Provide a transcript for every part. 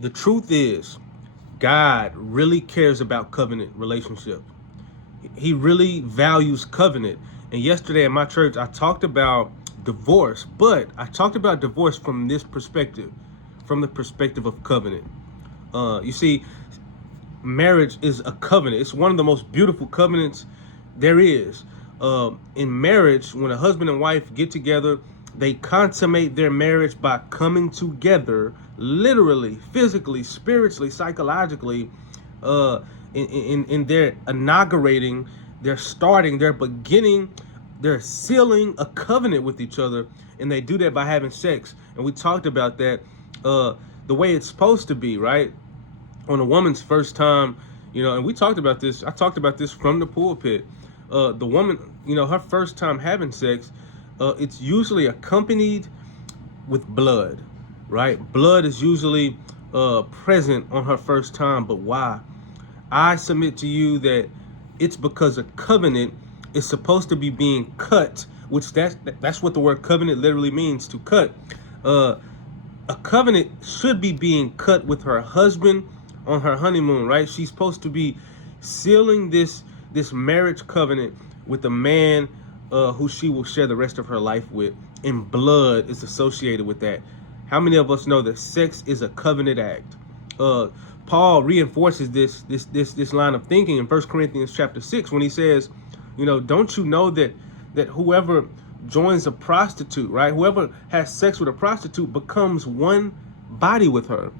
The truth is, God really cares about covenant relationship. He really values covenant. And yesterday at my church, I talked about divorce, but I talked about divorce from this perspective, from the perspective of covenant. You see, marriage is a covenant. It's one of the most beautiful covenants there is. In marriage, when a husband and wife get together, they consummate their marriage by coming together, literally, physically, spiritually, psychologically, in their inaugurating, they're beginning, they're sealing a covenant with each other, and they do that by having sex. And we talked about that, the way it's supposed to be, right? On a woman's first time, and we talked about this. I talked about this from the pulpit. The woman, her first time having sex, it's usually accompanied with blood, right? Blood is usually present on her first time. But why? I submit to you that it's because a covenant is supposed to be being cut, which that's what the word covenant literally means, to cut. A covenant should be being cut with her husband on her honeymoon, right? She's supposed to be sealing this marriage covenant with a man who she will share the rest of her life with, and blood is associated with that. How many of us know that sex is a covenant act? Paul reinforces this line of thinking in 1 Corinthians chapter 6 when he says, don't you know that whoever joins a prostitute, right? Whoever has sex with a prostitute becomes one body with her.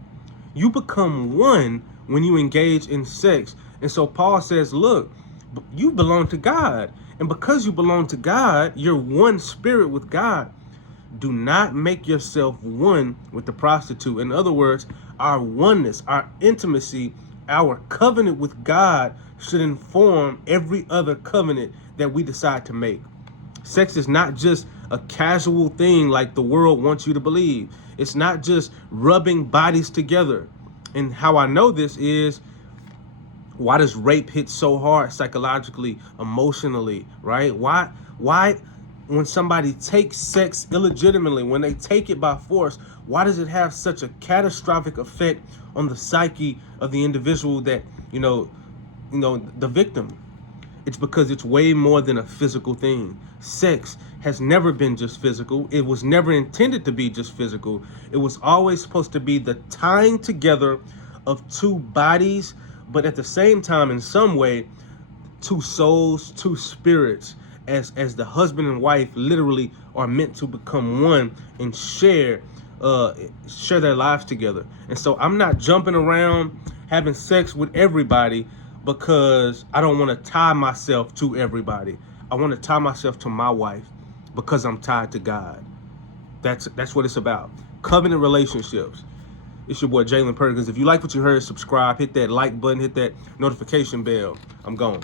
You become one when you engage in sex. And so Paul says, look, you belong to God. And because you belong to God, you're one spirit with God. Do not make yourself one with the prostitute. In other words, our oneness, our intimacy, our covenant with God should inform every other covenant that we decide to make. Sex is not just a casual thing like the world wants you to believe. It's not just rubbing bodies together. And how I know this is, why does rape hit so hard psychologically, emotionally, right? Why when somebody takes sex illegitimately, when they take it by force, why does it have such a catastrophic effect on the psyche of the individual that, the victim? It's because it's way more than a physical thing. Sex has never been just physical. It was never intended to be just physical. It was always supposed to be the tying together of two bodies, but at the same time, in some way, two souls, two spirits, as the husband and wife literally are meant to become one and share their lives together. And so I'm not jumping around having sex with everybody because I don't want to tie myself to everybody. I want to tie myself to my wife because I'm tied to God. That's what it's about. Covenant relationships. It's your boy Jalen Perkins. If you like what you heard, subscribe, hit that like button, hit that notification bell. I'm gone.